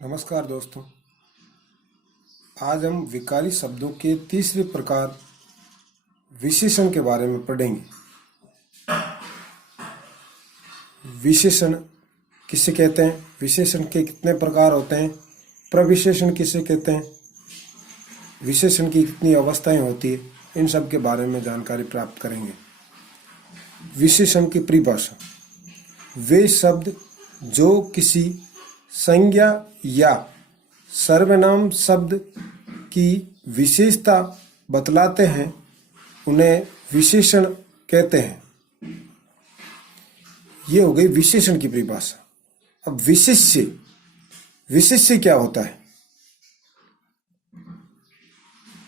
नमस्कार दोस्तों। आज हम विकारी शब्दों के तीसरे प्रकार विशेषण के बारे में पढ़ेंगे। विशेषण किसे कहते हैं, विशेषण के कितने प्रकार होते हैं, प्रविशेषण किसे कहते हैं, विशेषण की कितनी अवस्थाएं होती है, इन सब के बारे में जानकारी प्राप्त करेंगे। विशेषण की परिभाषा: वे शब्द जो किसी संज्ञा या सर्वनाम शब्द की विशेषता बतलाते हैं उन्हें विशेषण कहते हैं। ये हो गई विशेषण की परिभाषा। अब विशेष्य क्या होता है?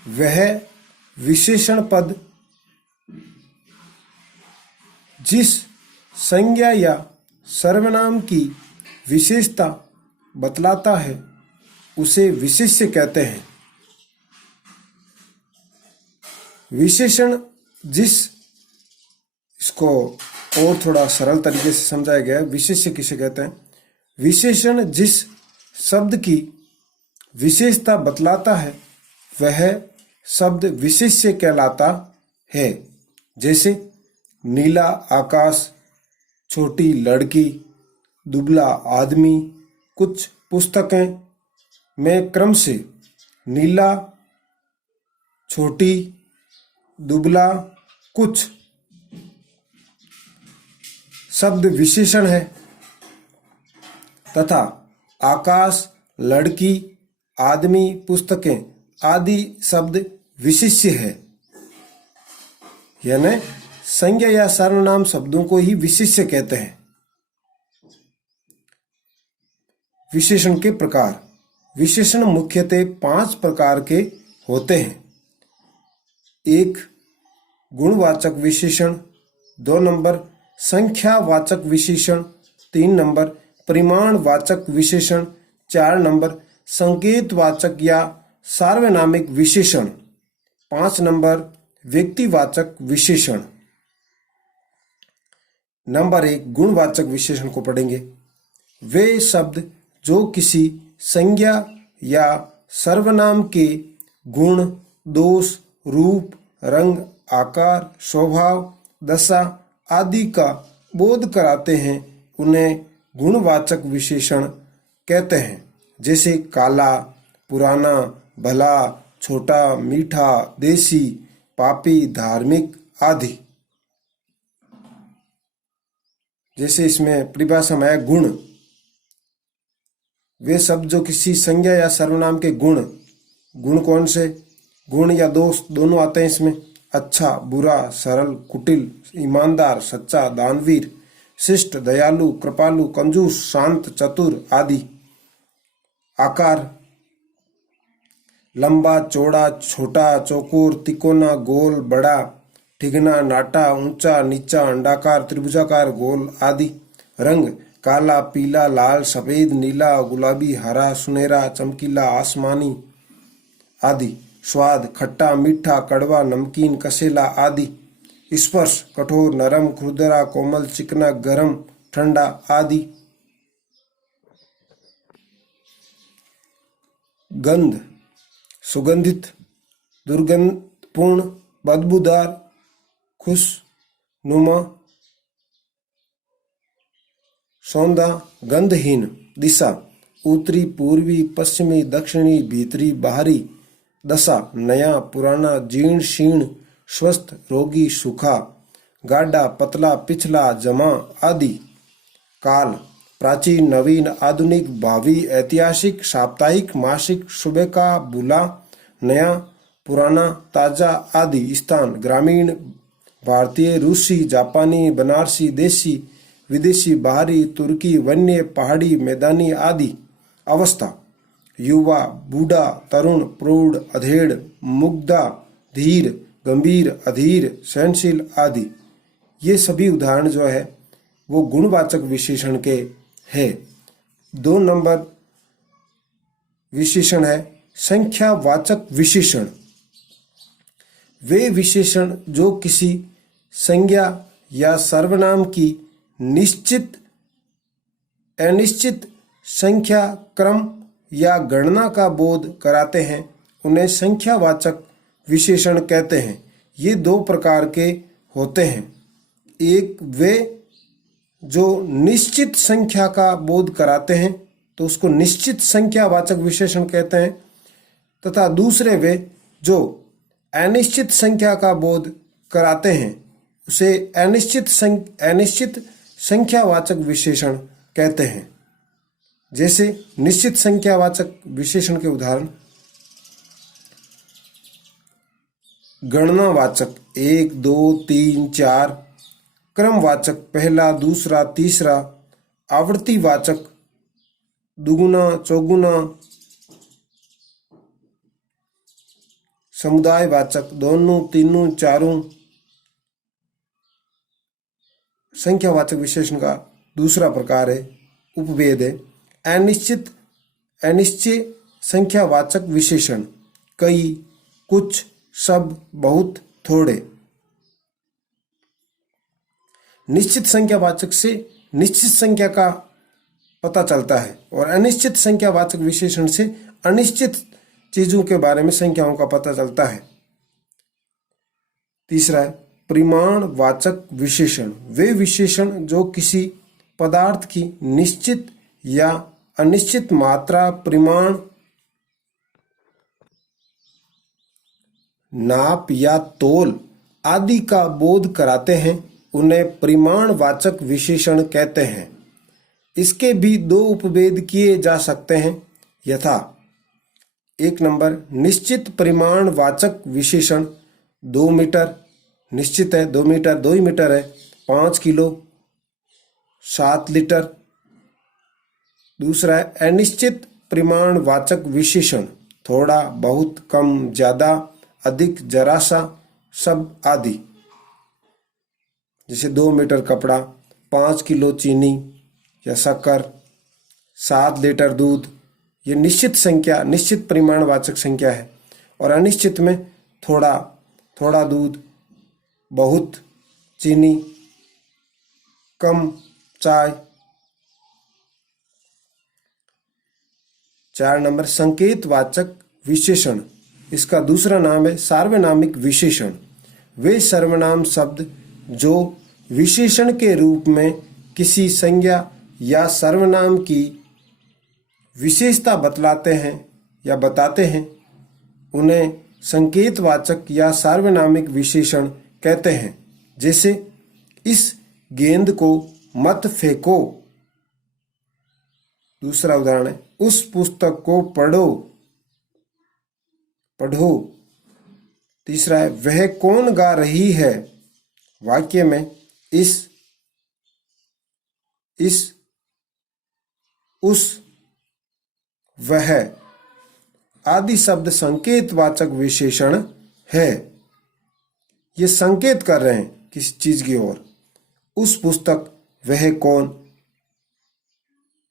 वह विशेषण पद जिस संज्ञा या सर्वनाम की विशेषता बतलाता है उसे विशेष्य कहते हैं। विशेषण इसको और थोड़ा सरल तरीके से समझाया गया है। विशेष्य किसे कहते हैं? विशेषण जिस शब्द की विशेषता बतलाता है वह शब्द विशेष्य कहलाता है। जैसे नीला आकाश, छोटी लड़की, दुबला आदमी। कुछ पुस्तकें में क्रम से नीला, छोटी, दुबला कुछ शब्द विशेषण है तथा आकाश, लड़की, आदमी, पुस्तकें आदि शब्द विशेष्य है। यानी संज्ञा या सर्वनाम शब्दों को ही विशेष्य कहते हैं। विशेषण के प्रकार: विशेषण मुख्यतः 5 प्रकार के होते हैं। 1. गुणवाचक विशेषण। 2 नंबर संख्यावाचक विशेषण। 3 नंबर परिमाणवाचक विशेषण। 4 नंबर संकेतवाचक या सार्वनामिक विशेषण। 5 नंबर व्यक्तिवाचक विशेषण। नंबर 1 गुणवाचक विशेषण को पढ़ेंगे। वे शब्द जो किसी संज्ञा या सर्वनाम के गुण, दोष, रूप, रंग, आकार, स्वभाव, दशा आदि का बोध कराते हैं उन्हें गुणवाचक विशेषण कहते हैं। जैसे काला, पुराना, भला, छोटा, मीठा, देसी, पापी, धार्मिक आदि। जैसे इसमें परिभाषा में है गुण। वे शब्द जो किसी संज्ञा या सर्वनाम के गुण कौन से? गुण या दोष दोनों आते हैं इसमें। अच्छा, बुरा, सरल, कुटिल, ईमानदार, सच्चा, दानवीर, शिष्ट, दयालु, कृपालु, कंजूस, शांत, चतुर आदि। आकार: लंबा, चौड़ा, छोटा, चौकोर, तिकोना, गोल, बड़ा, ठिगना, नाटा, ऊंचा, नीचा, अंडाकार, त्रिभुजाकार, गोल आदि। रंग: काला, पीला, लाल, सफेद, नीला, गुलाबी, हरा, सुनहरा, चमकीला, आसमानी आदि। स्वाद: खट्टा, मीठा, कड़वा, नमकीन, कसेला आदि। स्पर्श: कठोर, नरम, खुरदरा, कोमल, चिकना, गरम, ठंडा आदि। गंध: सुगंधित, दुर्गंधपूर्ण, बदबूदार, खुशनुमा, सौंधा, गंधहीन। दिशा: उत्तरी, पूर्वी, पश्चिमी, दक्षिणी, भीतरी, बाहरी। दशा: नया, पुराना, जीर्ण, शीर्ण, स्वस्थ, रोगी, सूखा, गाढ़ा, पतला, पिछला, जमा आदि। काल: प्राचीन, नवीन, आधुनिक, भावी, ऐतिहासिक, साप्ताहिक, मासिक, सुबह का, बुला, नया, पुराना, ताजा आदि। स्थान: ग्रामीण, भारतीय, रूसी, जापानी, बनारसी, देसी, विदेशी, बाहरी, तुर्की, वन्य, पहाड़ी, मैदानी आदि। अवस्था: युवा, बूढ़ा, तरुण, प्रौढ़, अधेड़, मुग्धा, धीर, गंभीर, अधीर, सहनशील आदि। ये सभी उदाहरण जो है वो गुणवाचक विशेषण के हैं। 2 नंबर विशेषण है संख्यावाचक विशेषण। वे विशेषण जो किसी संज्ञा या सर्वनाम की निश्चित अनिश्चित संख्या, क्रम या गणना का बोध कराते हैं उन्हें संख्यावाचक विशेषण कहते हैं। ये दो प्रकार के होते हैं। एक वे जो निश्चित संख्या का बोध कराते हैं तो उसको निश्चित संख्यावाचक विशेषण कहते हैं, तथा दूसरे वे जो अनिश्चित संख्या का बोध कराते हैं उसे अनिश्चित संख्यावाचक विशेषण कहते हैं। जैसे निश्चित संख्यावाचक विशेषण के उदाहरण गणनावाचक 1 2 3 4, क्रमवाचक पहला दूसरा तीसरा, आवृत्तिवाचक दुगुना चौगुना, समुदायवाचक दोनों तीनों चारों। संख्यावाचक विशेषण का दूसरा प्रकार है उपभेद है अनिश्चय संख्यावाचक विशेषण कई, कुछ, सब, बहुत, थोड़े। निश्चित संख्यावाचक से निश्चित संख्या का पता चलता है और अनिश्चित संख्यावाचक विशेषण से अनिश्चित चीजों के बारे में संख्याओं का पता चलता है। तीसरा है परिमाणवाचक विशेषण, वे विशेषण जो किसी पदार्थ की निश्चित या अनिश्चित मात्रा, परिमाण, नाप या तोल आदि का बोध कराते हैं उन्हें परिमाणवाचक विशेषण कहते हैं। इसके भी दो उपभेद किए जा सकते हैं यथा 1 नंबर निश्चित परिमाणवाचक विशेषण 2 मीटर, निश्चित है 2 मीटर 2 ही मीटर है, 5 किलो, 7 लीटर। दूसरा है अनिश्चित परिमाणवाचक विशेषण थोड़ा, बहुत, कम, ज्यादा, अधिक, जरा सा, सब आदि। जैसे 2 मीटर कपड़ा, 5 किलो चीनी या शक्कर, 7 लीटर दूध। ये निश्चित संख्या, निश्चित परिमाणवाचक संख्या है। और अनिश्चित में थोड़ा, थोड़ा दूध, बहुत चीनी, कम चाय। 4 नंबर संकेतवाचक विशेषण, इसका दूसरा नाम है सार्वनामिक विशेषण। वे सर्वनाम शब्द जो विशेषण के रूप में किसी संज्ञा या सर्वनाम की विशेषता बतलाते हैं या बताते हैं उन्हें संकेतवाचक या सार्वनामिक विशेषण कहते हैं। जैसे इस गेंद को मत फेंको। दूसरा उदाहरण है उस पुस्तक को पढ़ो। तीसरा है वह कौन गा रही है। वाक्य में इस, उस, वह आदि शब्द संकेतवाचक विशेषण है। ये संकेत कर रहे हैं किसी चीज की ओर। उस पुस्तक, वह कौन,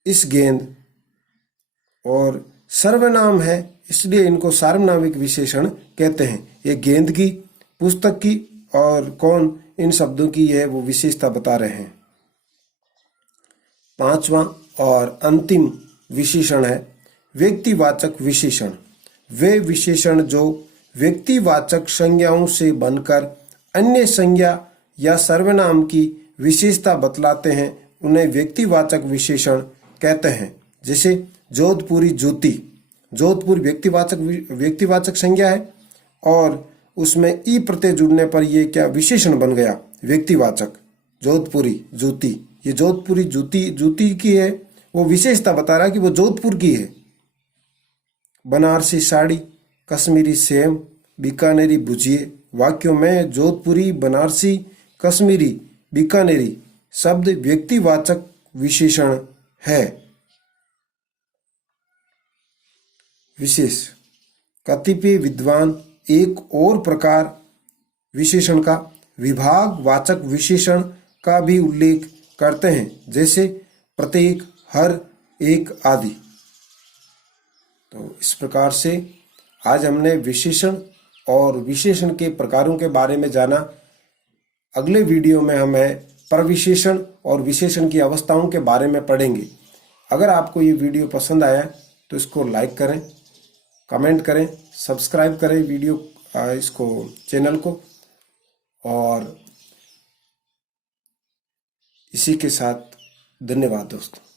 इस गेंद। और सर्वनाम है इसलिए इनको सार्वनामिक विशेषण कहते हैं। ये गेंद की, पुस्तक की और कौन, इन शब्दों की है वो विशेषता बता रहे हैं। 5वां और अंतिम विशेषण है व्यक्तिवाचक विशेषण। वे विशेषण जो व्यक्तिवाचक संज्ञाओं से बनकर अन्य संज्ञा या सर्वनाम की विशेषता बतलाते हैं उन्हें व्यक्तिवाचक विशेषण कहते हैं। जैसे जोधपुरी जूती। जोधपुर व्यक्तिवाचक संज्ञा है और उसमें ई प्रत्यय जुड़ने पर ये क्या विशेषण बन गया, व्यक्तिवाचक। जोधपुरी जूती, ये जोधपुरी जूती की है, वो विशेषता बता रहा है कि वो जोधपुर की है। बनारसी साड़ी, कश्मीरी सेम, बीकानेरी भुजिए। वाक्यों में जोधपुरी, बनारसी, कश्मीरी, बीकानेरी शब्द व्यक्तिवाचक विशेषण है। विशेष कतिपय विद्वान एक और प्रकार विशेषण का विभागवाचक विशेषण का भी उल्लेख करते हैं, जैसे प्रत्येक, हर, एक आदि। तो इस प्रकार से आज हमने विशेषण और विशेषण के प्रकारों के बारे में जाना। अगले वीडियो में हम प्रविशेषण और विशेषण की अवस्थाओं के बारे में पढ़ेंगे। अगर आपको ये वीडियो पसंद आया तो इसको लाइक करें, कमेंट करें, सब्सक्राइब करें वीडियो इसको चैनल को। और इसी के साथ धन्यवाद दोस्तों।